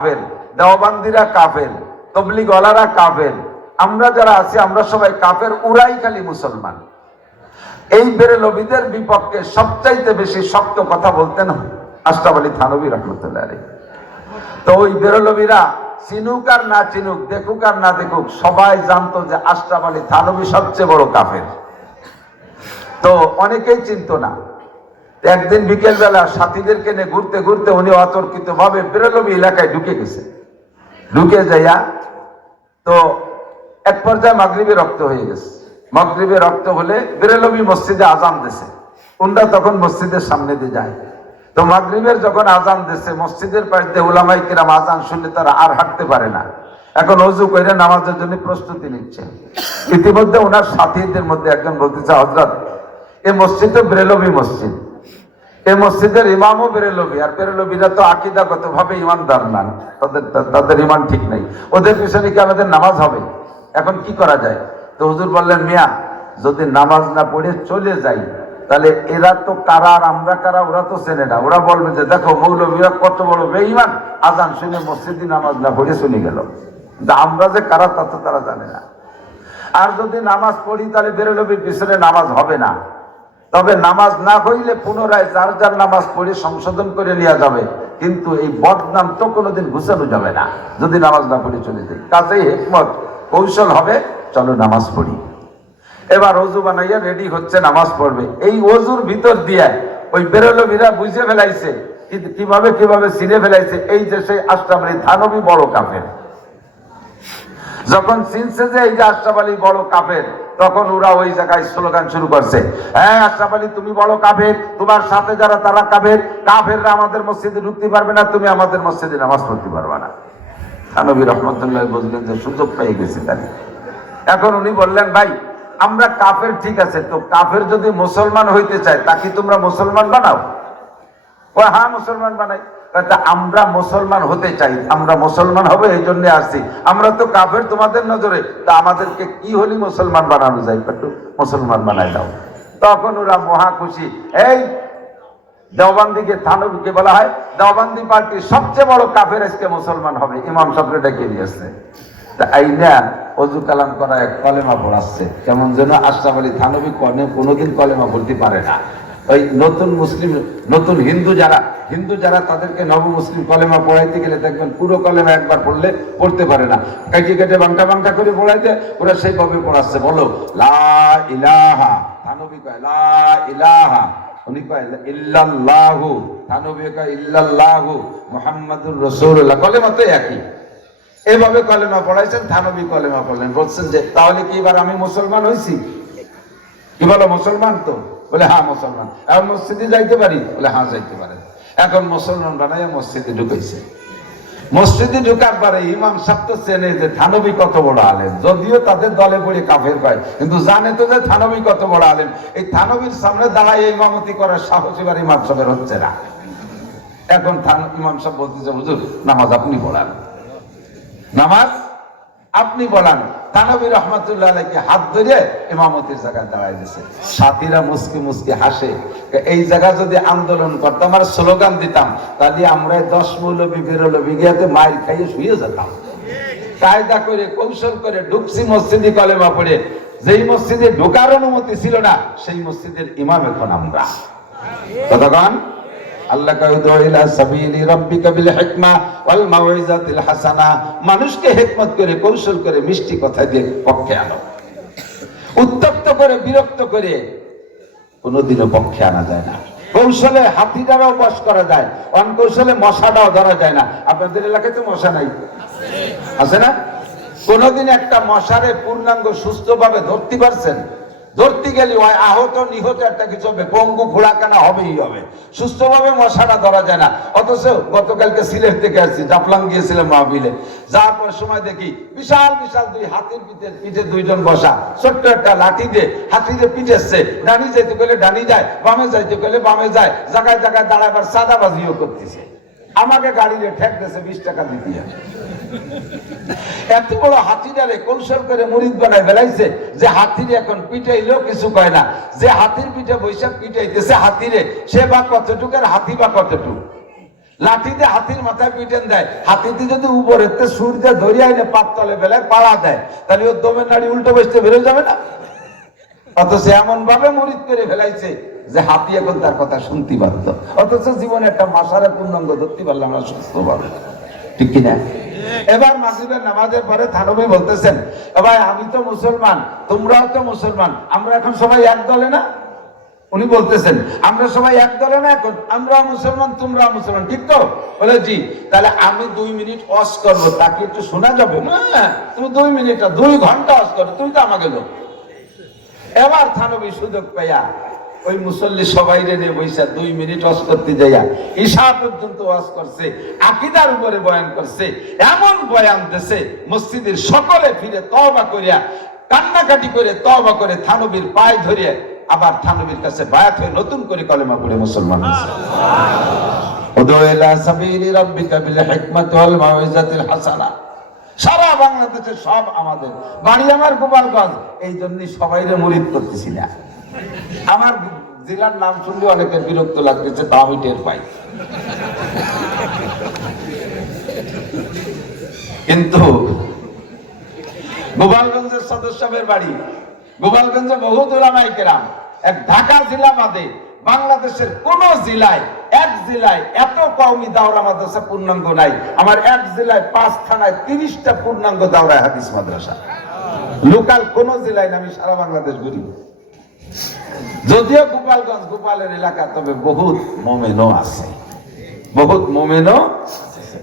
কাফের, দেওবন্দিরা কাফের, তবলিগওয়ালারা কাফের, আমরা যারা আছি আমরা সবাই কাফের, ওরাই খালি মুসলমান। এই বেরেলবিদের বিপক্ষে সবচাইতে বেশি শক্ত কথা বলতেন আশরাফ আলী থানভী রহমতুল্লাহ আলাইহি। তো ওই বেরেলবিরা চিনুক আর না চিনুক, দেখুক আর না দেখুক, সবাই জানতো যে আশরাফ আলী থানভী সবচেয়ে বড় কাফের। তো অনেকেই চিনতো না। একদিন বিকেল বেলা সাথীদেরকে নিয়ে ঘুরতে ঘুরতে উনি অতর্কিত ভাবে বেরেলবি এলাকায় ঢুকে গেছে। ঢুকে যাইয়া তো এক পর্যায়ে মাগরিবে রক্ত হয়ে গেছে। মাগরিবে রক্ত হলে বেরেলবি মসজিদে আজান দিছে। উনরা তখন মসজিদের সামনে দিয়ে যায়। তো মাগরিবের যখন আজান দিছে, মসজিদের পাশ দিয়ে উলামায়ে কিরাম আজান শুনলে তারা আর হাঁটতে পারে না। এখন ওযু করে নামাজের জন্য প্রস্তুতি নিচ্ছে। ইতিমধ্যে ওনার সাথীদের মধ্যে একজন বলতেছে, হযরত এই মসজিদ তো বেরেলবি মসজিদ, এই মসজিদের ইমামও বেরেলবি, আর বেরেলবিরা তো আকীদাগত ভাবে ইমানদার না, তাদের ইমান ঠিক নাই, ওদের পিছনে কি আমাদের নামাজ হবে? এখন কি করা যায়? তো হুজুর বললেন, মিয়া যদি নামাজ না পড়ে চলে যাই তাহলে এরা তো কারা আর আমরা কারা ওরা তো চেনে না। ওরা বলবে যে দেখো মৌলবীরা কত বড় বেঈমান, আজান শুনে মসজিদে নামাজ না পড়ে চলে গেল। কিন্তু আমরা যে কারা তা তো তারা জানে না। আর যদি নামাজ পড়ি তাহলে বেরেলবির পিছনে নামাজ হবে না, তবে নামাজ না হইলে পুনরায় যার যার নামাজ পড়ে সংশোধন করে নেওয়া যাবে, কিন্তু এই বদনাম তো কোনোদিন ঘুচানো যাবে না যদি নামাজ না পড়ে চলে যায়। কাজেই হিকমত কৌশল হবে, চলো নামাজ পড়ি। এবার ওযু বানাইয়া রেডি হচ্ছে, নামাজ পড়বে। এই ওযুর ভিতর দিয়ে ওই বেরেলবিরা বুঝে ফেলাইছে, কিভাবে কিভাবে চিনে ফেলাইছে এই যে সেই আশরাফ আলী থানভী বড় কাফের। যখন চিনছে যে এই যে আশরাফ আলী বড় কাফের, তখন ওরা ওই জায়গায় স্লোগান শুরু করছে, হ্যাঁ আশরাফ আলী তুমি বড় কাফের, তোমার সাথে যারা তারা কাফের, কাফেররা আমাদের মসজিদে ঢুকতে পারবে না, তুমি আমাদের মসজিদে নামাজ পড়তে পারবে না। থানভী রহমতুল্লাহ বুঝলেন যে সুযোগ পেয়ে গেছে তাই। এখন উনি বললেন, ভাই আমরা কাফের ঠিক আছে, তো কাফের যদি মুসলমান হইতে চায় তাকে তোমরা মুসলমান বানাও। ও হ্যাঁ মুসলমান বানাই। আমরা মুসলমান হতে চাই, আমরা মুসলমান হবে এই জন্য আসছি, আমরা তো কাফের তোমাদের নজরে, তা আমাদেরকে কি হলি মুসলমান বানানো যায়, একটু মুসলমান বানাই দাও। তখন ওরা মহা খুশি। এই দেওবন্দিকে থানভীকে বলা হয় দেওবন্দি পার্টির সবচেয়ে বড় কাফের আজকে মুসলমান হবে, ইমাম সাহেব ডেকে নিয়ে আসছে। তা আইনা ওযু কালাম করা এক কলেমা পড়াচ্ছে, কেমন যেন আশরাফ আলী থানভী কোনোদিন কলেমা বলতে পারে না। ওই নতুন মুসলিম, নতুন হিন্দু যারা তাদেরকে নব মুসলিম কলেমা পড়াইতে গেলে দেখবেন পুরো কলেমা একবার পড়লে পড়তে পারে না, কেটে কেটে বাংটা বাংটা করে পড়াইতে, ওরা সেইভাবে পড়াচ্ছে। বলো লা ইলাহা, থানভী কয় লা ইলাহা, উনি কয় ইল্লাল্লাহু, থানভী কয় ইল্লাল্লাহু মুহাম্মাদুর রাসূলুল্লাহ, কলেমা তো একই। এভাবে কলেমা পড়াইছেন, থানভী কলেমা পড়লেন, বলছেন যে তাহলে কি এবার আমি মুসলমান হইছি? কি বলো মুসলমান তো? বলে হ্যাঁ মুসলমান। এখন মসজিদে যাইতে পারি? বলে হ্যাঁ যাইতে পারে। এখন মুসলমান বানাইয়া মসজিদে ঢুকাইছে। মসজিদে ঢুকার পরে ইমাম সাহেব তো চেনে যে থানভী কত বড় আলেম, যদিও তাদের দলে পড়ে কাফের পায়, কিন্তু জানে তো যে থানভী কত বড় আলেম। এই থানভীর সামনে দাঁড়ায় ইমামতি করার সাহস এবার ইমাম সাহেবের হচ্ছে না। এখন ইমাম সাহেব বলতেছে, হুজুর নামাজ আপনি পড়ান, নামাজ আপনি বলান। থানভী রহমতুল্লাহ আলাইহি হাত ধরে ইমামতির জায়গায় দাঁড়ায় দিয়েছে। সাথীরা মুস্কি মুস্কি হাসে। এই জায়গা যদি আন্দোলন করতাম আর স্লোগান দিতাম, তাহলে আমরা 10 মৌলবী বেরেলবী গিয়াতে মাইর খাইয়ে শুয়ে যেতাম। কায়দা করে কৌশল করে ঢুকছি মসজিদে কলেমা পড়ে। যেই মসজিদে ঢোকার অনুমতি ছিল না সেই মসজিদের ইমাম এখন আমরা। কতক্ষণ আল্লাহ কাউদুইলা সাবিলি রাব্বিকা বিল হিকমা ওয়াল মাউইজাতিল হাসানা, মানুষকে হিকমত করে কৌশল করে মিষ্টি কথা দিয়ে পক্ষে আনো। উত্তপ্ত করে বিরক্ত করে কোনোদিনও পক্ষে আনা যায় না। কৌশলে হাতিটাও বশ করা যায়, অনকৌশলে মশাটাও ধরা যায় না। আপনাদের এলাকায় তো মশা নাই, আছে না? কোনোদিন একটা মশারে পূর্ণাঙ্গ সুস্থভাবে ধরতে পারছেন? ধরতে গেলে ওই আহত নিহত একটা কিছু হবে, পঙ্গু খোড়াকানা হবেই হবে, সুস্থভাবে মশাটা ধরা যায় না। অথচ গতকালকে সিলেট থেকে আসছি, জাফলং গিয়েছিলাম মাহফিলে, যাওয়ার সময় দেখি বিশাল বিশাল দুই হাতির পিঠে দুইজন বসা, ছোট্ট একটা লাঠি দিয়ে হাতি দিয়ে পিঠেছে। ডানি যাইতে গেলে ডানি যায়, বামে যাইতে গেলে বামে যায়, জায়গায় জায়গায় দাঁড়াবার সাদাবাজিও করতেছে। আমাকে গাড়িতে ঠেক দিয়েছে 20 টাকা দিতে। এত বড় হাতিটারে কৌশল করে মুরিদ বানায় ফেলাইছে যে হাতিরে এখন পিটাইলেও কিছু কয় না। যে হাতির পিঠে বৈশাখ পিটাইতেছে হাতিরে, সে বা কতটুকু আর হাতি বা কতটুকু। লাঠিতে হাতির মাথায় পিটেন দেয়, হাতিতে যদি উপরে সূর্য ধরিয়ে এনে পাততলে বেলায় পাড়া দেয়, তাহলে ওর দমের নাড়ি উল্টো বসতে বেরোয় যাবে না? অথচ এমন ভাবে মুরিদ করে ফেলাইছে যে হাতি এখন তার কথা শুনতে পারত, অথচ জীবনে একটা মাসারে পূর্ণাঙ্গ ধরতে পারলাম না সুস্থ ভাবে, ঠিক কিনা? এবার মাগরিবের নামাজের পরে থানবী বলতেছেন, ভাই আমি তো মুসলমান, তোমরাও তো মুসলমান, আমরা এখন সবাই এক দলে না? উনি বলতেছেন আমরা সবাই এক দলে না, এখন আমরা মুসলমান তোমরা মুসলমান, ঠিক তো? বলে জি। তাহলে আমি 2 মিনিট ওয়াজ করবো, তাকে একটু শোনা যাবে না? তুমি 2 মিনিট 2 ঘন্টা ওয়াজ করো, তুমি তো আমাকে লোক। এবার থানবী সুযোগ পাইয়া ওই মুসল্লি সবাই রে বৈশা 2 মিনিট ওয়াজ করতে যাইয়া ঈশা পর্যন্ত ওয়াজ করছে, আকীদার উপরে বয়ান করছে, এমন বয়ান দিছে মসজিদের সকলে ফিরে তওবা করিয়া কান্নাকাটি করে তওবা করে থানবীর পায়ে ধরিয়া আবার থানবীর কাছে বায়াত হয়ে নতুন করে কলেমা পড়ে মুসলমান হয়েছে। উদু ইলা সাবিলি রাব্বিকা বিল হিকমাতি ওয়াল মাউইজাতিল হাসানা। সারা বাংলাদেশে সব আমাদের বাড়ি, আমার গোপালগঞ্জ, এই জন্যই সবাইরে মুরিদ করতেছি না। আমার জেলার নাম শুনলে অনেকের বিরক্ত লাগতেছে, তা আমি টের পাই, কিন্তু গোপালগঞ্জের সদস্যের বাড়ি, গোপালগঞ্জে বহু উলামায়ে কেরাম, এক ঢাকা জেলা বাদে বাংলাদেশের কোন জেলায়, এক জেলায় এত কওমি দাওরা মাদ্রাসা পূর্ণাঙ্গ নাই। আমার এক জেলায় 5 থানায় 30টা পূর্ণাঙ্গ দাওরা হাদিস মাদ্রাসা, লোকাল কোন জেলায় না। আমি সারা বাংলাদেশ ঘুরি, যদিও গোপালগঞ্জ গোপালের এলাকা, তবে বহুত মোমেনও আছে, বহুত মোমেনও আছে।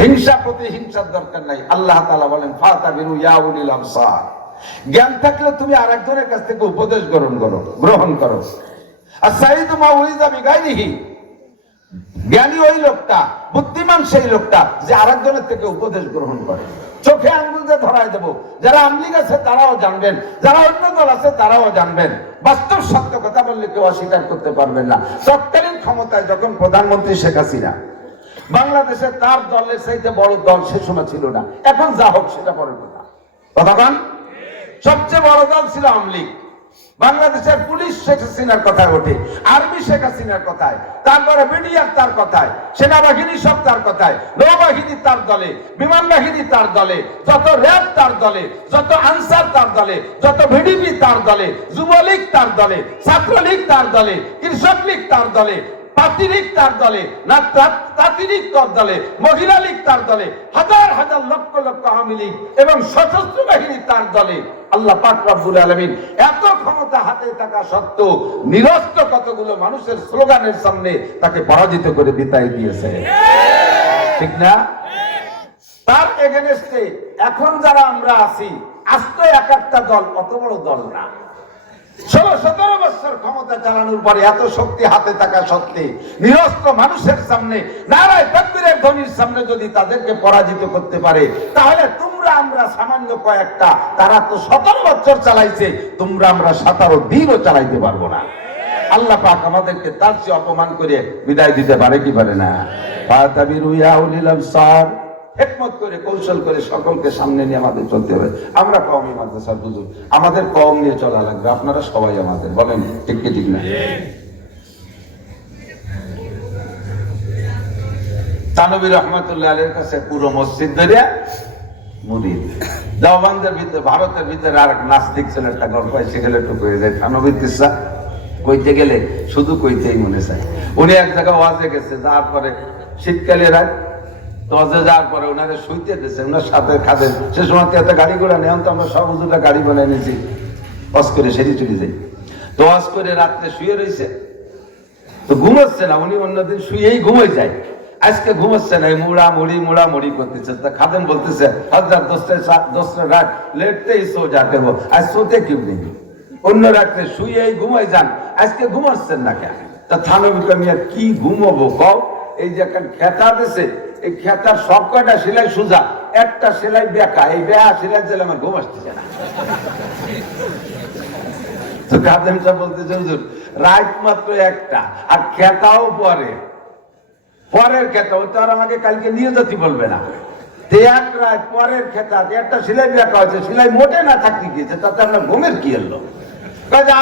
হিংসা প্রতিহিংসার দরকার নাই। আল্লাহ তাআলা বলেন ফাতাবিরু ইয়া উলিল আবসার, জ্ঞান থাকলে তুমি আরেকজনের কাছ থেকে উপদেশ গ্রহণ করো। আর সাইয়্যিদু মা উইযা বিগাইরিহি, জ্ঞানী ওই লোকটা, বুদ্ধিমান সেই লোকটা যে আরেকজনের থেকে উপদেশ গ্রহণ করে। চোখে আঙ্গুল দিয়ে ধরাই দেব, যারা আমলিগ আছে তারাও জানবেন, যারা অন্য দল আছে তারাও জানবেন। বাস্তব সত্য কথা বললে কেউ অস্বীকার করতে পারবেন না। তৎকালীন ক্ষমতায় যখন প্রধানমন্ত্রী শেখ হাসিনা, বাংলাদেশে তার দলের চাইতে বড় দল সে সময় ছিল না, এখন যা হোক সেটা পরের কথা। কথাবান, সবচেয়ে বড় দল ছিল আওয়ামী লীগ। বাংলাদেশের পুলিশ শেখ হাসিনার কথায় ওঠে, আর্মি শেখ হাসিনার কথায়, তারপরে বিডিআর তার কথায়, সেনাবাহিনী সব তার কথায়, নৌবাহিনী তার দলে, বিমান বাহিনী তার দলে, যত র্যাব তার দলে, যত আনসার তার দলে, যত ভিডিপি তার দলে, যুবলীগ তার দলে, ছাত্রলীগ তার দলে, কৃষক লীগ তার দলে, পাতি লীগ তার দলে, না তাঁতি লীগ তার দলে, মহিলা লীগ তার দলে, হাজার হাজার লক্ষ লক্ষ আওয়ামী লীগ এবং সশস্ত্র বাহিনী তার দলে। আল্লাহ পাক রব্বুল আলামিন এত ক্ষমতা হাতে থাকা সত্ত্বেও নিরস্ত কতগুলো মানুষের স্লোগানের সামনে তাকে পরাজিত করে বিদায় দিয়েছে, ঠিক না? তার এগেনস্টে এখন যারা আমরা আছি, আস্ত এক একটা দল, অত বড় দল না। 16-17 বছর ক্ষমতা চালানোর পরে এত শক্তি হাতে থাকা সত্ত্বে নিরস্ত্র মানুষের সামনে, নারায়ে তাকবীরের ধ্বনির সামনে যদি তাদেরকে পরাজিত করতে পারে, তাহলে তোমরা আমরা সামান্য কয়েকটা, তারা তো 17 বছর চালাইছে, তোমরা আমরা 17 দিনও চালাইতে পারবো না। আল্লাহ পাক আমাদেরকে তার চেয়ে অপমান করে বিদায় দিতে পারে কি পারে না? ফাতাবিরু ইয়া উলিল আবসার, হিকমত করে কৌশল করে সকলকে সামনে নিয়ে আমাদের চলতে হবে। আমরা কওমি মাদ্রাসার হুজুর, আমাদের কওম নিয়ে চলা লাগবে, আপনারা সবাই আমাদের, বলেন ঠিক কি ঠিক না? থানবী রহমাতুল্লাহ আলাইহির কাছে পুরো মসজিদ ধরে মুরিদ। দেওবন্দের ভিতরে, ভারতের ভিতরে আর এক নাস্তিক ছিল, একটা গল্প এসে গেলে টুকু হয়ে যায়। থানবীর কিসসা কইতে গেলে শুধু কইতেই মনে চায়। উনি এক জায়গায় ওয়াজে গেছে, যাওয়ার পরে শীতকালে রাত দশে যাওয়ার পরে ওনারে শুইতে দিচ্ছে, ওনার সাথে খাদের, সে সময় এত গাড়ি ঘোড়া নেই, তো আমরা সব হুজুররা গাড়ি বানাই নিয়েছি, ওয়াজ করে সেটি চলে যাই। তো ওয়াজ করে রাত্রে শুয়ে রয়েছে, তো ঘুমাচ্ছে না, উনি অন্যদিন শুয়েই ঘুমাই যায়, আজকে ঘুমাচ্ছে না, মুড়ামুড়ি করতেছে। তা খাদেম বলতেছে, হযরত দোসরা রাত লেটতেই সো যাতে হো, আজ সোতে কিউ নেই, অন্য রাত্রে শুয়েই ঘুমাই যান, আজকে ঘুমাচ্ছেন না কেন? তা থানবী কয়, মিয়া কি ঘুমাবো কও, এই যে একটা খেতা দিছে, এই খেতার সব কয়টা সেলাই সোজা, একটা সেলাই বেঁকা, এই বেহা সেলাই দিলে আমার ঘুম আসতেছে না। তো খাদেম সাহেব বলতেছে, হুজুর রাত মাত্র একটা, আর খেতাও পরের খেতা, ও তো আর আমাকে কালকে নিয়ে যেতে বলবে না। এক রাত পরের খেতা, একটা সেলাই বেঁকা হয়েছে, সেলাই মোটে না থাকতে গিয়েছে, তাতে আপনার ঘুমের কি এলো?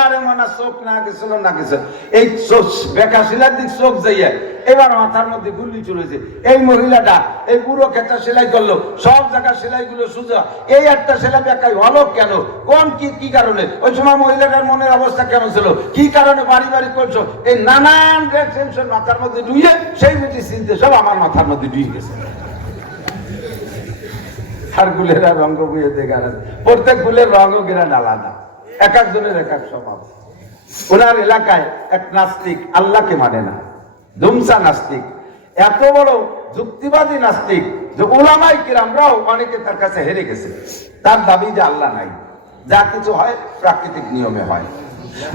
আরে মনে চোখ না গেছিল না গেছিল, এই চোখ বেকা শিলার দিক চোখ যাইয়া এবার মাথার মধ্যে গুল্লি চলেছে। এই মহিলাটা এই পুরো ক্ষেত্রে সেলাই করলো, সব জায়গায় সেলাই গুলো সোজা, এই একটা সেলাই বেকাই হলো কেন, কোন কি কারণে, ওই সময় মহিলাটার মনের অবস্থা কেমন ছিল, কি কারণে বাড়ি বাড়ি করছো, এই নানান টেনশন মাথার মধ্যে ডুইয়ে সেই মিটি চিনতে সব আমার মাথার মধ্যে ডুয়ে গেছে। আর গুলেরা রঙ বুয়ে দেখে প্রত্যেক গুলের রঙও গিরান আলাদা, এক একজনের এক এক স্বভাব। ওনার এলাকায় এক নাস্তিক, আল্লাহকে মানে না, ধুমসা নাস্তিক, এত বড় যুক্তিবাদী নাস্তিক যে উলামাই কিরামরাও অনেকে তার কাছে হেরে গেছে। তার দাবি যে আল্লাহ নাই, যা কিছু হয় প্রাকৃতিক নিয়মে হয়,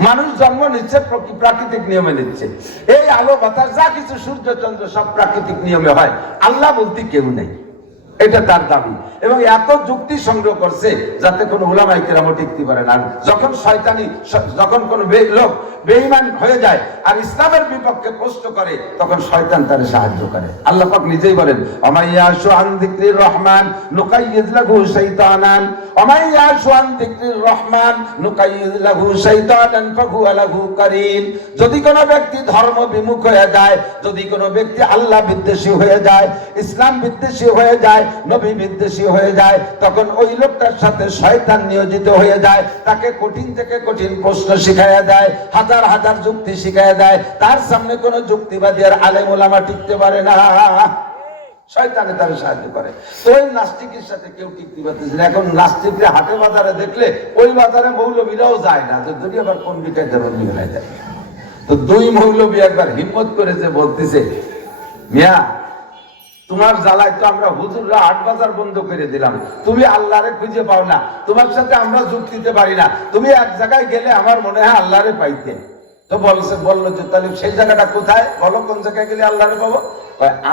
মানুষ জন্ম নিচ্ছে প্রাকৃতিক নিয়মে নিচ্ছে, এই আলো বাতাস যা কিছু সূর্য চন্দ্র সব প্রাকৃতিক নিয়মে হয়, আল্লাহ বলতে কেউ নেই, এটা তার দাবি। এবং এত যুক্তি সংগ্রহ করছে যাতে কোনো উলামায়ে কেরামও টিকতে পারে না। যখন শয়তানি, যখন কোনো লোক বেঈমান হয়ে যায় আর ইসলামের বিপক্ষে প্রশ্ন করে, তখন শয়তান তারে সাহায্য করে। আল্লাহ পাক নিজেই বলেন, আমাইয়াশু আন যিকরির রহমান নুকাইয়িজ লাহু শাইতানান, আমাইয়াশু আন যিকরির রহমান নুকাইয়িজ লাহু শাইতানান ফাহুয়া লাহু কারীন। যদি কোনো ব্যক্তি ধর্ম বিমুখ হয়ে যায়, যদি কোনো ব্যক্তি আল্লাহ বিদ্বেষী হয়ে যায়, ইসলাম বিদ্বেষী হয়ে যায়, নবী বিদ্বেষী হয়ে যায়, তখন ওই লোকটার সাথে শয়তান নিয়োজিত হয়ে যায়, তাকে কঠিন থেকে কঠিন প্রশ্ন শিখাইয়া দেয়, হাজার হাজার যুক্তি শিখাইয়া দেয়। তার সামনে কোনো যুক্তিবাদী আর আলেম ওলামা টিকতে পারে না, শয়তানে তারে সাহায্য করে। তো ওই নাস্তিকের সাথে কেউ টিকতে পারতেছে না। এখন নাস্তিকরা হাটে বাজারে দেখলে ওই বাজারে মৌলবীরাও যায় না, যদি আবার কোন বিকায় দেবেন নিয়ে যায়। তো দুই মৌলবী একবার হিম্মত করেছে, বলতেছে, মিয়া তোমার জ্বালায় তো আমরা হুজুররা হাট বাজার বন্ধ করে দিলাম, তুমি আল্লাহরে খুঁজে পাও না, তোমার সাথে আমরা যোগ দিতে পারি না, তুমি এক জায়গায় গেলে আমার মনে হয় আল্লাহরে পাইতে। তো বললো যে তাহলে সেই জায়গাটা কোথায়, বলো কোন জায়গায় গেলে আল্লাহরে পাবো।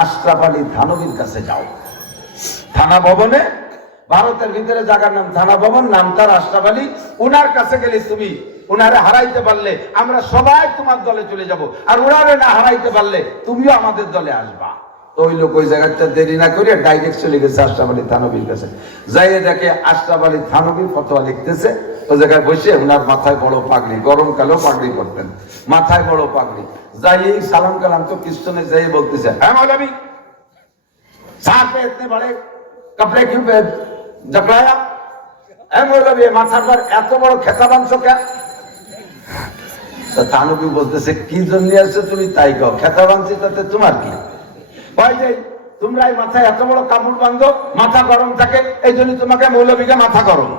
আশরাফ আলী থানবীর কাছে যাও, থানা ভবনে, ভারতের ভিতরে জায়গার নাম থানা ভবন, নাম তার আশরাফ আলী, উনার কাছে গেলে তুমি উনারে হারাইতে পারলে আমরা সবাই তোমার দলে চলে যাব, আর উনারে না হারাইতে পারলে তুমিও আমাদের দলে আসবা। ওই লোক ওই জায়গাটা দেরি না করে ডাইরেক্ট চলে গেছে আশরাফ আলী থানবীর কাছে। যাইয়ে দেখে আশরাফ আলী থানবী ফতোয়া লিখতেছে, ওই জায়গায় বসে ওনার মাথায় বড় পাগড়ি, গরমকালেও পাগড়ি করতেন, মাথায় বড় পাগড়ি। যাইয়ে সালাম কালাম তো পিছনে যাইয়ে বলতেছে, হ্যাঁ মৌলভী সাথ পে ইতনে বড়ে কপড়ে কিউ পে জকড়ায়া, হ্যাঁ মৌলভী মাথার পর এত বড় খেতা বাঁধছো কেন? থানবী বলতেছে, কি জন্য আসছো তুমি তাই কও, খেতা বাঁধছি তাতে তোমার কি? তোমরা এই মাথায় এত বড় কাপড় বাঁধো, মাথা গরম থাকে, এই জন্য তোমাকে মৌলবীকে মাথা গরম।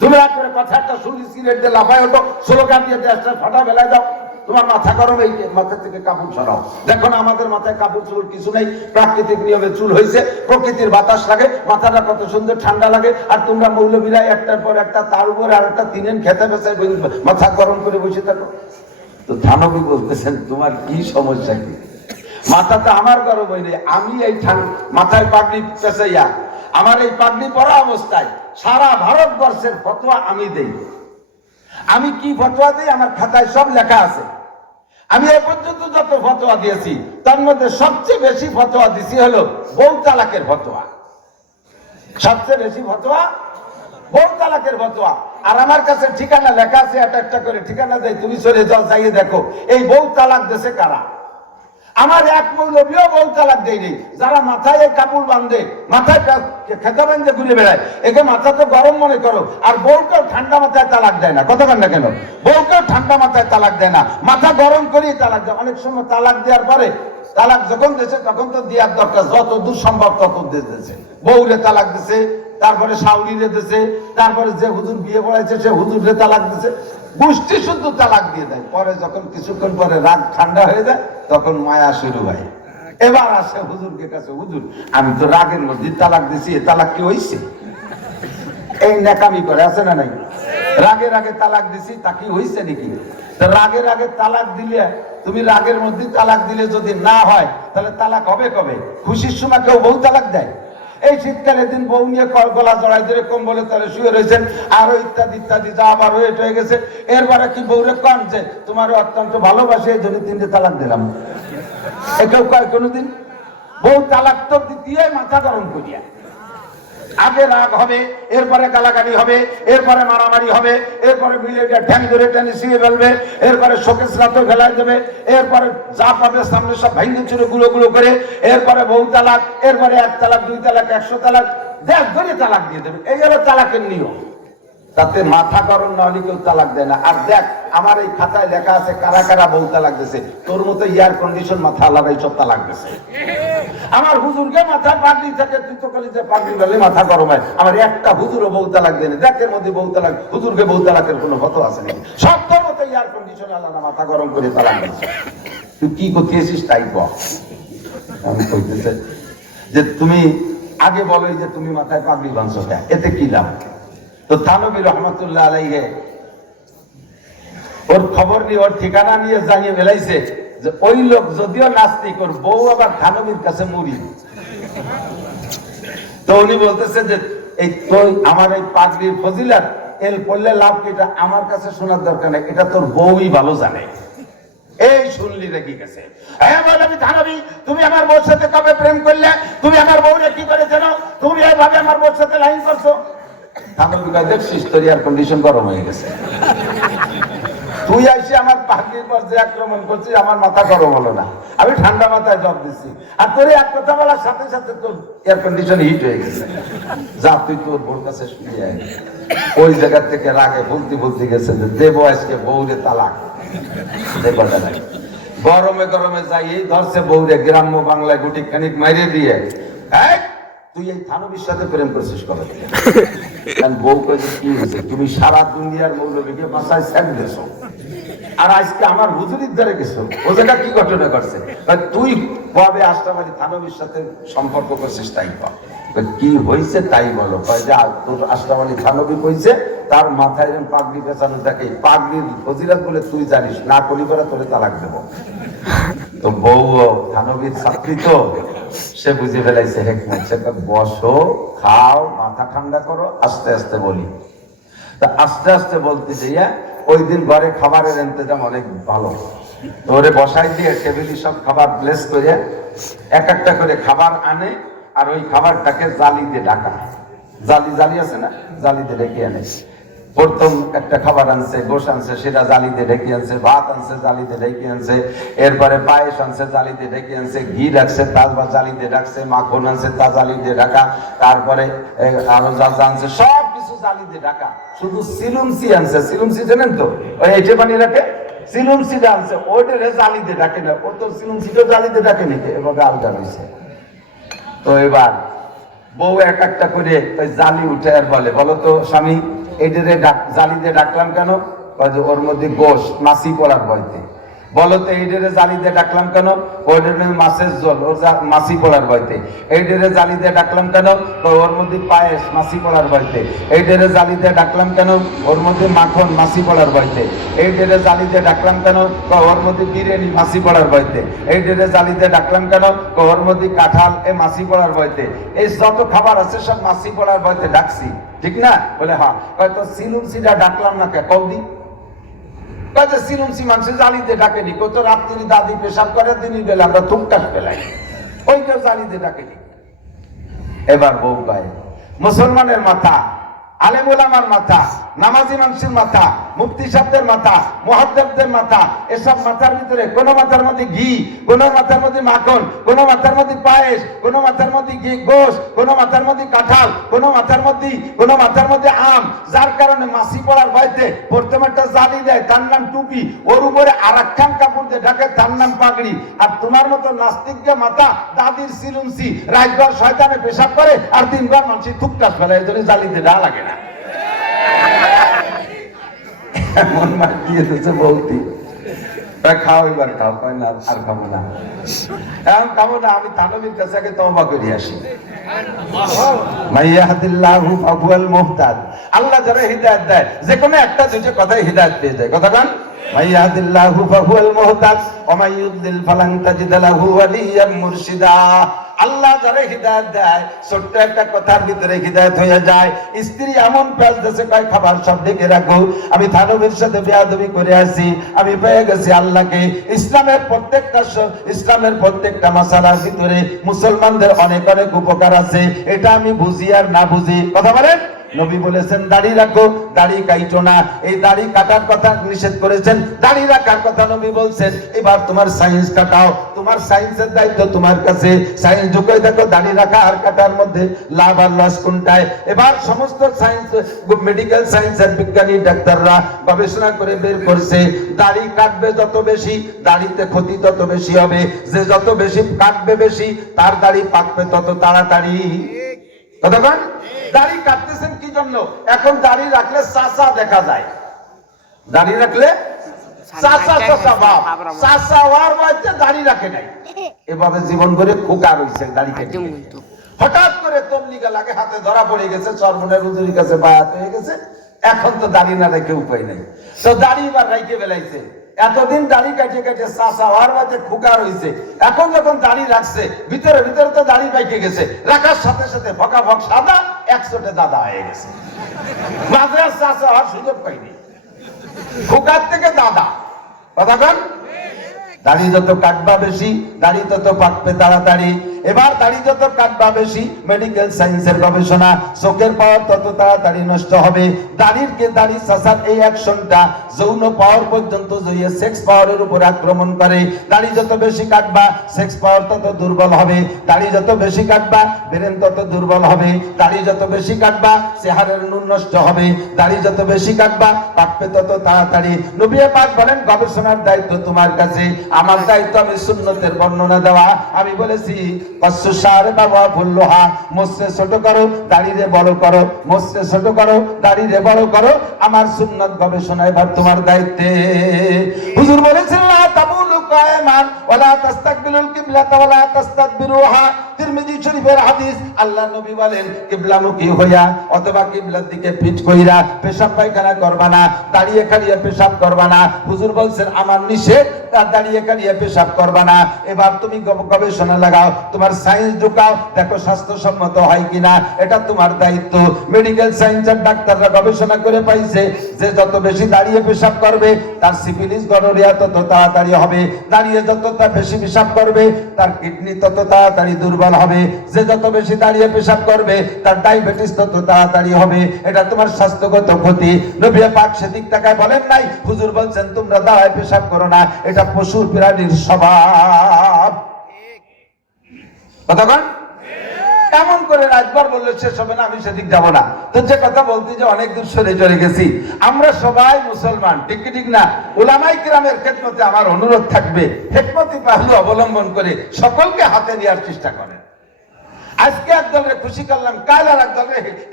তুমি রাত্রে কথা একটা সুরি সিগারেট দিয়ে লাফায় ওঠো, স্লোগান দিয়ে দেশটা ফাটা বেলায় যাও, তোমার মাথা গরম, এই মাথা থেকে কাপড় সরাও। দেখো না আমাদের মাথায় কাপড় চুল কিছু নেই, প্রাকৃতিক নিয়মে চুল হয়েছে, প্রকৃতির বাতাস লাগে, মাথাটা কত সুন্দর ঠান্ডা লাগে, আর তোমরা মৌলবীরা একটার পর একটা, তার উপরে আর একটা তিনেন খেতে বেসে মাথা গরম করে বসে থাকো। তো থানবী বলতেছেন, তোমার কি সমস্যা কি? মাথাতে আমার গরম হয়নি, আমি এই মাথায় পাগড়ি পেঁচাইয়া, আমার এই পাগড়ি পরা অবস্থায় সারা ভারতবর্ষের ফতোয়া আমি দেই। আমি কি ফতোয়া দিই আমার খাতায় সব লেখা আছে। আমি এ পর্যন্ত যত ফতোয়া দিয়েছি তার মধ্যে সবচেয়ে বেশি ফতোয়া দিছি হলো বউ তালাকের ফতোয়া, সবচেয়ে বেশি ফতোয়া বউ তালাকের ফতোয়া। আর আমার কাছে ঠিকানা লেখা আছে, একটা করে ঠিকানা দেয়, তুমি চলে যাও, যাইয়ে দেখো এই বউ তালাক দেশে কারা। আমার এক মৌলবীও বউ তালাক দেয়নি। যারা মাথায় এই কাপড় বাঁধে, মাথায় খেতা বাঁধে ঘুরে বেড়ায়, একে মাথা তো গরম মনে করো, আর বউকেও ঠান্ডা মাথায় তালাক দেয় না। কথা বলেন না কেন? বউকেও ঠান্ডা মাথায় তালাক দেয় না, মাথা গরম করেই তালাক দেয়। অনেক সময় তালাক দেওয়ার পরে, তালাক যখন দিয়েছে তখন তো দেওয়ার দরকার, যত দূর সম্ভব তত দিয়েছে। বউরে তালাক দিছে, তারপরে শাউরিরে দিছে, তারপরে যে হুজুর বিয়ে পড়াইছে সে হুজুরে তালাক দিছে, গোষ্ঠী শুদ্ধ তালাক দিয়ে দেয়। পরে যখন কিছুক্ষণ পরে রাগ ঠান্ডা হয়ে যায় তখন মায়া শুরু হয়। এবার আসে হুজুরকে কাছে, হুজুর আমি তো রাগের মধ্যে তালাক দিছি, এ তালাক কি হইছে? এই নেকামি করে, আছে না নাই? রাগে রাগে তালাক দিছি, তা কি হইছে নাকি? রাগে রাগে তালাক দিলে, তুমি রাগের মধ্যে তালাক দিলে যদি না হয় তাহলে তালাক হবে কবে? খুশির সময় কেউ বউ তালাক দেয়? এই শীতকালে দিন বউ নিয়ে গলা জড়াই ধরে কম্বলে তলে শুয়ে রয়েছেন, আরো ইত্যাদি ইত্যাদি যা আবার ওয়েট হয়ে গেছে। এরপরে কি বউরে কন যে তোমার অত্যন্ত ভালোবাসে এই জন্য 3টে তালাক দিলাম? একেও কয় কোনোদিন? বউ তালাক তো দিয়ে মাথা গরম করিয়া। আগে রাগ হবে, এরপরে গালাগালি হবে, এরপরে মারামারি হবে, এরপরে মিলেটা ঠ্যাং ধরে টেনে ছিঁড়ে ফেলবে, এরপরে শোকেস রাতে ফেলাই দেবে, এরপরে যা পাবে সামনে সব ভাঙে চুরে গুলো গুলো করে, এরপরে বহু তালাক, এরপরে 1 তালাক 2 তালাক 100 তালাক দেখ ধরে তালাক দিয়ে দেবে। এই হলো তালাকের নিয়ম। তাতে মাথা গরম না হলে কেউ তালাক দেয় না। আর দেখ আমার এই খাতায় লেখা আছে কারা কারা বহু তালাক দিয়েছে। তোর মতো এয়ার কন্ডিশন মাথা লাগাই সব তালাক দিয়েছে। আমার হুজুরকে মাথা পাগড়ি থাকে, তুই তো কলি যে পাগড়ি গেলে মাথা গরম হয়। আমার একটা হুজুরও বহু তালাক দেয়নি। দেখের মধ্যে বহু তালাক, হুজুরকে বহু তালাকের কোনো ফটো আছে নাকি? সব তোর মতো এয়ার কন্ডিশন আলাদা মাথা গরম করে তালাক দিয়েছে। তুই কি করতেছিস তাই বল। আমি কইতেছে যে তুমি আগে বলো যে তুমি মাথায় পাগড়ি বাঁধছো, এতে কি লাভ? তো থানবী রহমতুল্লাহ আলাইহি ওর খবর নিয়ে, ওর ঠিকানা নিয়ে জানিয়ে ফেলাইছে যে ওই লোক যদিও নাস্তিক, ওর বউ আবার থানবীর কাছে মুড়ি। তো উনি বলতেছে যে এই তুই আমার এই পাগড়ির ফজিলত এল পড়লে লাভ কি, এটা আমার কাছে শোনার দরকার নেই, এটা তোর বউই ভালো জানে। এই শুনলি রেখে গেছে। হ্যাঁ বলবি থানবী, তুমি আমার বউর সাথে কবে প্রেম করলে? তুমি আমার বউরে কি করে জানো? তুমি এইভাবে আমার বউর সাথে লাইন করছো। থানবী কয় দেখছিস তোর এয়ার কন্ডিশন গরম হয়ে গেছে। তুই আইসে আমার পাগড়ির পর যে আক্রমণ করছিস, আমার মাথা গরম হলো না, আমি ঠান্ডা মাথায় জব দিচ্ছি। আর তোর এক কথা বলার সাথে সাথে তোর এয়ার কন্ডিশন হিট হয়ে গেছে। যা তুই তোর বোর কাছে শুয়ে আয়। ওই জায়গা থেকে রাগে বলতে বলতে গেছে যে দেবো আজকে বউরে তালাক। গরমে গরমে যাই ধরছে বউরে, গ্রাম্য বাংলায় গুটি খানিক মাইরে দিয়ে, তুই এই থানবীর সাথে প্রেম করছিস কবে থেকে? বউ কাছে কি হয়েছে? তুমি সারা দুনিয়ার মৌলবীকে বাসায় স্যাক দিয়েছ, আর আজকে আমার হুজুরির দ্বারে গেছো। ও জায়গা কি ঘটনা করছে? তুই কবে আশরাফ আলী থানবীর সাথে সম্পর্ক করছিস তাই কর। কি হয়েছে তাই বলো। তোর আশরাফ আলী থানবী কইছে তার মাথায় এরকম পাগড়ি পেঁচানো থাকে, পাগড়ির ফজিলত বলে তুই জানিস না, কলি করে তোরে তালাক দেবো। তো বউ থানবীর ছাত্রী তো, সে বুঝে ফেলাইছে হেকমত। সেটা বসো, খাও, মাথা ঠান্ডা করো, আস্তে আস্তে বলি। তা আস্তে আস্তে বলতে যাইয়া ওই দিন ঘরে খাবারের ইন্তজাম অনেক ভালো। ওরে বসাই দিয়ে টেবিলে সব খাবার প্লেস করে এক একটা করে খাবার আনে, আর ওই খাবারটাকে জালি দিয়ে ঢাকা। জালি জালি আছে না, জালি দিয়ে ঢেকে আনে। প্রথম একটা খাবার আনছে, গোশ আনছে, সেটা জালিতে ঢেকে আনছে, ভাত আনছে জালিতে ঢেকে আনছে, এরপরে পায়েস আনছে জালিতে ঢেকে আনছে, ঘি রাখছে তা জালিতে রাখছে, মাখন আনছে তা জালিতে ঢাকা, তারপরে আরো যা আনছে সব কিছু জালিতে ঢাকা। শুধু সিলুমসি আনছে, সিলুমসি জানেন তো, ওই এটে পানি রাখে, সিলুমসিটা আনছে, ওইটারে জালিতে ডাকে না। ও তো সিলুমসিটা জালিতে ডাকে নিতে, এভাবে আলগা হয়েছে। তো এবার বউ এক একটা করে ওই জালি উঠে আর বলে, বলো তো স্বামী এটারে জালি দিয়ে ডাকলাম কেন? ওর মধ্যে গোশ মাছি পড়ার ভয়তে। বলো তো এইটারে জালি দিয়ে ডাকলাম কেন? ওইটার মধ্যে মাছের জল, ওর মাছি পড়ার ভয়তে। এইটারে জালি দিয়ে ডাকলাম কেন? ওর মধ্যে পায়েস মাছি পড়ার ভয়তে। এইটারে জালি দিয়ে ডাকলাম কেন? ওর মধ্যে মাখন মাছি পড়ার ভয়তে। এইটারে জালি দিয়ে ডাকলাম কেন? ওর মধ্যে বিরিয়ানি মাছি পড়ার ভয়তে। এইটারে জালি দিয়ে ডাকলাম কেন? ওর মধ্যে কাঁঠাল এ মাছি পড়ার ভয়তে। এই যত খাবার আছে সব মাছি পড়ার ভয়তে ডাকছি, ঠিক না? বলে হ্যাঁ। হয়তো সিলুমসিটা ডাকলাম না কে কৌদি? সিলুমসি মানুষের জালিতে ডাকেনি। কত রাত্রি দাদি পেশাব করে, দিনই বেলা আমরা থুকটাস ফেলাই, ওই কেউ জালিতে ডাকেনি। এবার বউ পায় মুসলমানের মাথা, আলেম ওলামার মাথা, নামাজি মানুষের মাথা, মুফতি সাহেবদের মাথা, মুহাদ্দিসদের মাথা, এসব মাথার ভিতরে কোন মাথার মধ্যে ঘি, কোন মাথার মধ্যে মাখন, কোন মাথার মধ্যে পায়েস, কোন মাথার মধ্যে ঘি গোশ, কোন মাথার মধ্যে কাঁঠাল, কোন মাথার মধ্যে আম, যার কারণে মাছি পড়ার ভয়তে প্রথমে একটা জালি দেয়, তার নাম টুপি, ওর উপরে আর একখান কাপড় দিয়ে ঢাকে, তার নাম পাগড়ি। আর তোমার মতো নাস্তিককে মাথা দাদির সিলুমসি, রাতভর শয়তানে পেশাব করে, আর দিনভর মানুষ থুকটাস ফেলে, এই জন্য জালিতে ডা লাগে না। এমন মার দিয়ে দিয়েছে বৌদি, খাও এবার খাও, কয় না আর খাবো না, এখন খাবো না, আমি থানবীর কাছে আগে তওবা করে আসি। মাইয়াহদিল্লাহু ফাহুয়াল মুহতাদ, আল্লাহ যারা হিদায়াত দেয় যে কোনো একটা দুটো কথাই হিদায়াত পেয়ে যায়। কথা কান, মাইয়াহদিল্লাহু ফাহুয়াল মুহতাদ ওয়া মাইয়ুদ্লিল ফালান তাজিদ লাহু ওয়ালিয়াম মুরশিদা। আল্লাহ যারা হিদায়াত দেয় ছোট্ট একটা কথার ভিতরে হিদায়াত হয়ে যায়। স্ত্রী এমন প্যাচ দেশে কয় খাবার সব ডেকে রাখো, আমি থানবীর সাথে বেয়াদবি করে আসি, আমি পেয়ে গেছি আল্লাহকে। ইসলামের প্রত্যেকটা মাসালার ভিতরে মুসলমানদের অনেক অনেক উপকার আছে, এটা আমি বুঝি আর না বুঝি। কথা বলেন। নবী বলেছেন দাড়ি রাখো, দাড়ি কাইটো না। এই দাড়ি কাটার কথা নিষেধ করেছেন, দাড়ি রাখার কথা নবী বলছেন। এবার তোমার সায়েন্স কাটাও, তোমার সায়েন্সের দায়িত্ব তোমার কাছে। সায়েন্স ঢুকে দেখো দাড়ি রাখা আর কাটার মধ্যে লাভ আর লস কোনটায়। এবার সমস্ত সায়েন্স, মেডিকেল সায়েন্সের বিজ্ঞানী ডাক্তাররা গবেষণা করে বের করছে দাড়ি কাটবে যত বেশি, দাড়িতে ক্ষতি তত বেশি হবে। যে যত বেশি কাটবে বেশি, তার দাড়ি পাকবে তত তাড়াতাড়ি। কতক্ষণ দাড়ি কাটতেছেন কি জন্য? এখন দাড়ি রাখলে চাচা দেখা যায়, দাড়ি রাখলে চাচা চাচা বাপ, চাচা ওর বাড়িতে দাড়ি রাখে নাই, এভাবে জীবন করে খোকা রয়েছে দাড়ি কেটে। হঠাৎ করে তবলিগা লাগে হাতে ধরা পড়ে গেছে, চরমনের হুজুরের কাছে বায়াত হয়ে গেছে, এখন তো দাড়ি না রেখে উপায় নেই, তো দাড়ি এবার রাইকে বেলাইছে। এতদিন দাড়ি কাটে কাটে চাচা ওর বাড়িতে খোকা রয়েছে, এখন যখন দাড়ি রাখছে ভিতরে ভিতরে তো দাড়ি পাইকে গেছে, রাখার সাথে সাথে ফকা ফক সাদা, 100টা দাদা হয়ে গেছে। মাঝে আর চাচা হওয়ার সুযোগ পাইনি, খোকার থেকে দাদা। কথা বল। দাড়ি যত কাটবা বেশি, দাড়ি তত পাকবে তাড়াতাড়ি। এবার দাড়ি যত কাটবা বেশি, মেডিকেল সায়েন্সের গবেষণা, চোখের পাওয়ার তত তাড়াতাড়ি নষ্ট হবে। দাড়ি চাচার এই অ্যাকশনটা যৌন পাওয়ার পর্যন্ত জড়িয়ে সেক্স পাওয়ারের উপর আক্রমণ করে। দাড়ি যত বেশি কাটবা, সেক্স পাওয়ার তত দুর্বল হবে। দাড়ি যত বেশি কাটবা, ব্রেন তত দুর্বল হবে। দাড়ি যত বেশি কাটবা, চেহারার নুন নষ্ট হবে। দাড়ি যত বেশি কাটবা, পাকবে তত তাড়াতাড়ি। নবী পাক বলেন গবেষণার দায়িত্ব তোমার কাছে, আমার দায়িত্ব আমি সুন্নতের বর্ণনা দেওয়া। আমি বলেছি কসুসার বাবা ফুল্লোহা, মোসে ছোট করো দাড়িরে বড় করো, মোসে ছোট করো দাড়িরে বড় করো। আমার সুন্নত গবেষণা এবার তোমার দায়িত্বে। হুজুর বলেছেন লা তাবুলু কায়মান ওয়ালা তাস্তাকবিলুল কিবলাতা ওয়ালা তাস্তাদবিরুহা। তিরমিজি শরীফের হাদিস। আল্লাহ নবী বলেন কিবলামুখী হইয়া অথবা কিবলার দিকে পিঠ কইরা পেশাব পায়খানা করবা না, দাঁড়িয়ে খাড়িয়ে পেশাব করবা না। হুজুর বলছেন আমার নিষেধ, তার দাঁড়িয়ে খাড়িয়ে পেশাব করবা না। এবার তুমি গবেষণা লাগাও, তোমার সায়েন্স ঢুকাও, দেখো স্বাস্থ্যসম্মত হয় কিনা, এটা তোমার দায়িত্ব। মেডিকেল সায়েন্সের ডাক্তাররা গবেষণা করে পাইছে যে যত বেশি দাঁড়িয়ে পেশাব করবে তার সিফিলিস গনোরিয়া তত তাড়াতাড়ি হবে। দাঁড়িয়ে যত বেশি পেশাব করবে তার কিডনি তত তাড়াতাড়ি দুর্বল হবে। যে যত বেশি দাঁড়িয়ে পেশাব করবে তার ডায়াবেটিস তত তাড়াতাড়ি হবে। এটা তোমার স্বাস্থ্যগত ক্ষতি। নবী পাক সেদিক টাকায় বলেন নাই, হুজুর বলছেন তোমরা দাঁড়ায় পেশাব করো না, এটা পশুর প্রাণীর স্বভাব। কতক্ষণ এমন করে রাতবার বললে শেষ হবে না, আমি সেদিক যাব না। তো যে কথা বলতে যে অনেক দূর সরে চলে গেছি, আমরা সবাই মুসলমান, ঠিক কি ঠিক না? উলামায়ে কিরামের খেদমতে আমার অনুরোধ থাকবে, হিকমতি পাহলু অবলম্বন করে সকলকে হাতে নেওয়ার চেষ্টা করেন। আজকে একদলরে খুশি করলাম, কাল আর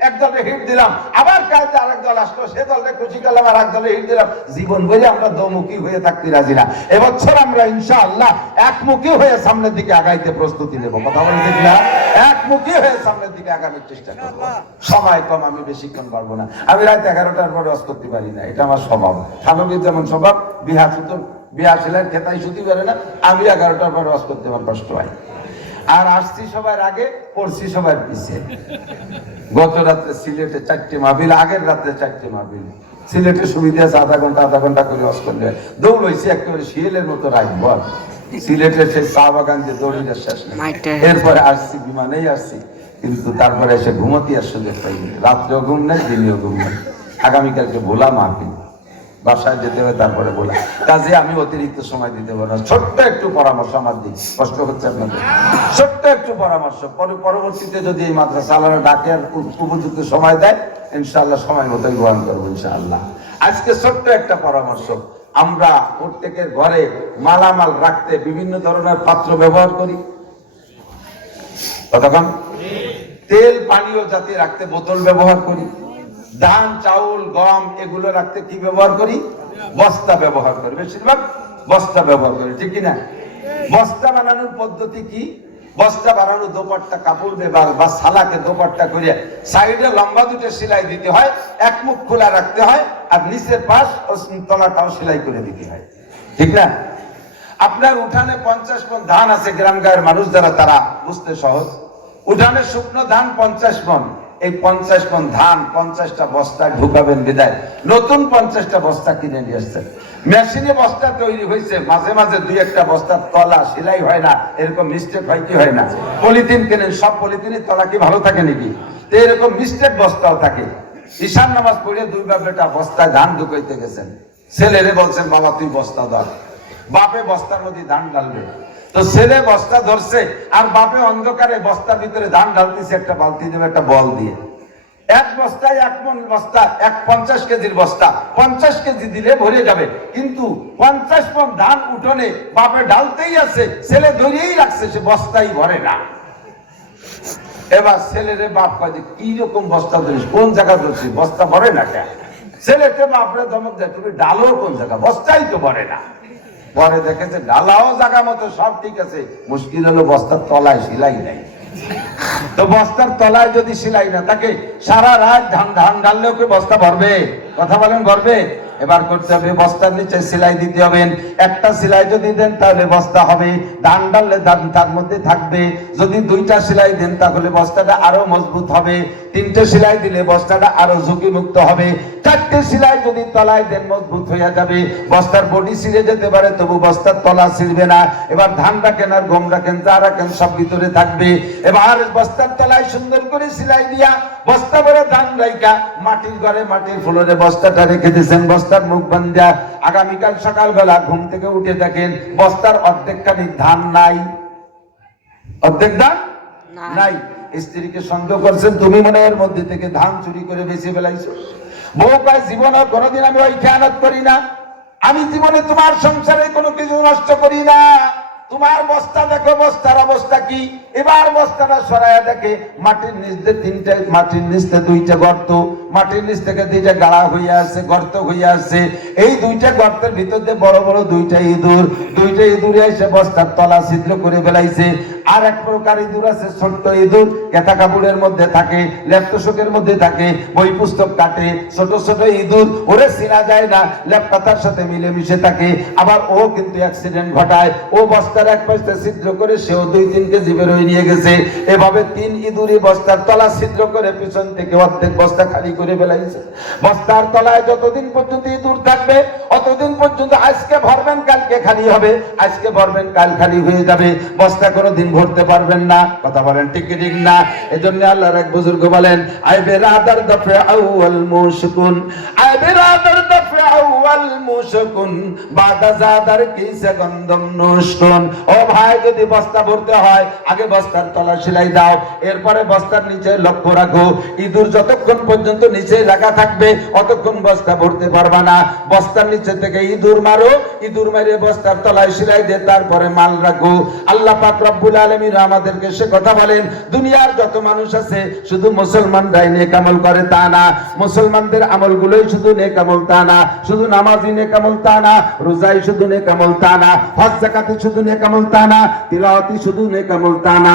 একদলে হিট দিলাম, আবার কাল আরেক দল আসলো, সে দলরে খুশি করলাম আর একদলে হিট দিলাম। জীবন ভরে আমরা দোমুখী হয়ে থাকতে রাজি না। এবছর আমরা ইনশাআল্লাহ একমুখী হয়ে সামনের দিকে আগাইতে প্রস্তুতি নেব। কথা বলে দেখলাম, একমুখী হয়ে সামনের দিকে আগানোর চেষ্টা করব। সময় কম, আমি বেশিক্ষণ পারবো না। আমি রাত 11টার পরে ওয়াজ করতে পারি না, এটা আমার স্বভাব। থানবীর যেমন স্বভাব, বিহা ছেলের খেতাই শুতে পারে না, আমি 11টার পরে ওয়াজ করতে আমার কষ্ট হয়। আর আসছি সবার আগে, পড়ছি সবার পিছিয়ে। গত রাত্রে সিলেটে 4টে মাহফিল, আগের রাত্রে 4টে মাহফিল। সিলেটে সুবিধা আছে আধা ঘন্টা করে ওয়াজ করলে, দৌড় হয়েছে একেবারে শিয়ালের মতো রাখবো। সিলেটের সেই চা বাগান যে দৌড়িটা শেষ নেই। এরপরে আসছি, বিমানেই আসছি, কিন্তু তারপরে এসে ঘুমতি আর সুযোগ পাইনি। রাত্রেও ঘুম নেই, দিনেও ঘুম নেই। আগামীকালকে ভোলা মাহফিল, বাসায় যেতে হবে, তারপরে বলা। কাজে আমি অতিরিক্ত সময় দিতে পারবো না। ছোট্ট একটু পরামর্শ আমার দিক, কষ্ট হচ্ছে আপনাদের, ছোট্ট একটু পরামর্শ। পরবর্তীতে যদি এই মাদ্রাসা আলাদা ডাকে আর উপযুক্ত সময় দেয়, ইনশাআল্লাহ সময় মতোই গ্রহণ করবো ইনশাআল্লাহ। আজকে ছোট্ট একটা পরামর্শ, আমরা প্রত্যেকের ঘরে মালামাল রাখতে বিভিন্ন ধরনের পাত্র ব্যবহার করি। কতক্ষণ তেল পানীয় জাতীয় রাখতে বোতল ব্যবহার করি। ধান, চাউল, গম এগুলো রাখতে কি ব্যবহার করি? বস্তা ব্যবহার করি। বেশিরভাগ বস্তা ব্যবহার করি, ঠিক কিনা? বস্তা বানানোর পদ্ধতি কি? বস্তা বানানো দোপাট্টা কাপড় বা সালাকে দোপাট্টা করে সাইডে লম্বা দুটো সেলাই দিতে হয়, এক মুখ খোলা রাখতে হয়, আর নিচের পাশ ও তলাটাও সেলাই করে দিতে হয়, ঠিক না? আপনার উঠানে 50 মণ ধান আছে, গ্রাম গায়ের মানুষ যারা তারা বুঝতে সহজ। উঠানে শুকনো ধান 50 মণ, এই 50 মণ ধান 50টা বস্তা ঢুকাবেন বিদায় নতুন 50টা বস্তা কিনে নিয়ে আসছেন। মেশিনে বস্তা তৈরি হয়েছে, মাঝে মাঝে দুই একটা বস্তার তলা সেলাই হয় না, এরকম মিস্টেক হয় কি হয় না? পলিথিন কেনেন, সব পলিথিনের তলা কি ভালো থাকে নাকি? তো এরকম মিস্টেক বস্তাও থাকে। ঈশান নামাজ পড়ে দুই বাপ বেটা বস্তায় ধান ঢুকাইতে গেছেন, ছেলেরে বলছেন বাবা তুই বস্তা ধর। বাপে বস্তার মধ্যে ধান ঢালবে, তো ছেলে বস্তা ধরছে আর বাপে অন্ধকারে বস্তার ভিতরে ধান ঢালতেছে একটা বালতি দেবে একটা বল দিয়ে। এক বস্তায় 1 মণ বস্তা, 50 কেজির বস্তা, 50 কেজি দিলে ভরে যাবে, কিন্তু 50 মণ ধান উঠোনে বাপে ঢালতেই আছে, ছেলে ধরেই রাখছে, সে বস্তাই ভরে না। এবার ছেলেরে বাপ কয় যে কি রকম বস্তা ধরিস, কোন জায়গা ধরছিস, বস্তা ভরে না কেন? ছেলেকে বাপরে ধমক দেয়, তুমি ডালো কোন জায়গা, বস্তাই তো ভরে না। পরে দেখেছে ডালাও জায়গা মতো সব ঠিক আছে, মুশকিল হলো বস্তার তলায় সেলাই নাই। তো বস্তার তলায় যদি সেলাই না থাকে, সারা রাত ধান ঢাললেও কি বস্তা ভরবে? কথা বলেন, ভরবে? এবার করতে হবে বস্তার নিচে সেলাই দিতে হবে। একটা সেলাই যদি দেন তাহলে বস্তা হবে, ধান ডাললে ধান তার মধ্যে থাকবে। যদি 2টা সেলাই দেন তাহলে বস্তাটা আরো মজবুত হবে, 3টে সেলাই দিলে বস্তাটা আরো ঝুঁকি মুক্ত হবে, 4টে সেলাই যদি তলায় দেন মজবুত হয়ে যাবে। বস্তার বডি ছিঁড়ে যেতে পারে তবু বস্তার তলা ছিঁড়বে না। এবার ধান রাখেন আর গম রাখেন যা রাখেন সব ভিতরে থাকবে। এবার বস্তার তলায় সুন্দর করে সেলাই দিয়া বস্তা ভরে ধান রাইকা মাটির ঘরে মাটির ফ্লোরে বস্তাটা রেখে দিয়েছেন, বস্তার মুখ বান্ধা। আগামীকাল সকালবেলা ঘুম থেকে উঠে দেখেন বস্তার অর্ধেকখানি ধান নাই, অর্ধেক ধান নাই। স্ত্রীকে সন্দেহ করছেন তুমি মনে এর মধ্যে থেকে ধান চুরি করে বেঁচে ফেলাইছো। বউ কয় জীবনে কোনোদিন আমি ওই খেয়ানত করি না, আমি জীবনে তোমার সংসারে কোনো কিছু নষ্ট করি না। তোমার বস্তা দেখো, বস্তার অবস্থা কি। এবার বস্তাটা সরাইয়া দেখে মাটির নিচ দিয়ে 3টে, মাটির নিচ থেকে 2টা গর্ত, মাটির নিচ থেকে 2টা গাড়া হইয়া আছে, গর্ত হইয়া আছে। এই 2টা গর্তের ভিতর দিয়ে বড় বড় 2টা ইঁদুর, 2টা ইঁদুরে এসে বস্তার তলা ছিদ্র করে ফেলাইছে। আর এক প্রকার ইঁদুর আছে ছোট্ট ইঁদুর, কেতা কাপড়ের মধ্যে থাকে, ল্যাপটপের মধ্যে থাকে, বই পুস্তক কাটে। ছোট ছোট ইঁদুর, ওরে চেনা যায় না, ল্যাপটপের সাথে মিলেমিশে থাকে। আবার ও কিন্তু অ্যাক্সিডেন্ট ঘটায়, ও বস্তার এক পাশে ছিদ্র করে সেও 2-3 কেজি বেরোয় নিয়ে গেছে। এভাবে 3 ইঁদুরই বস্তার তলা ছিদ্র করে পিছন থেকে অর্ধেক বস্তা খালি করে ফেলাইছে। বস্তার তলায় যতদিন পর্যন্ত ইঁদুর থাকবে অতদিন পর্যন্ত আজকে ভরবেন কালকে খালি হবে, আজকে ভরবেন কাল খালি হয়ে যাবে, বস্তা কোনোদিন ভরতে পারবেন না। কথা বলেন ঠিক কি ঠিক না? এজন্য আল্লাহর এক বুজুর্গ বলেন আই বেরাদার দফে আউয়াল মুশকুন, আই বেরাদার দফে আউয়াল মুশকুন বাদা জাদার কিসে গন্ধম নুশকুন। ও ভাই, যদি বস্তা ভরতে হয় আগে বস্তার তলা সেলাই দাও, এরপরে বস্তার নিচে লক্ষ্য রাখো। ইঁদুর যতক্ষণ পর্যন্ত নিচে লাগা থাকবে অতক্ষণ বস্তা ভরতে পারবা না। বস্তার নিচে থেকে ইঁদুর মারো, ইঁদুর মেরে বস্তার তলায় সেলাই দিয়ে তারপরে মাল রাখো। আল্লাহ পাক রব্বুল আলামিন আমাদেরকে সে কথা বলেন, দুনিয়ার যত মানুষ আছে শুধু মুসলমানরাই নেক আমল করে তা না, মুসলমানদের আমলগুলোই শুধু নেক আমল তা না, শুধু নামাজি নেক আমল তা না, রোজাই শুধু নেক আমল তা না, হজ যাকাতি শুধু নেক আমল তা না, তিলাওয়াতি শুধু নেক আমল তা না।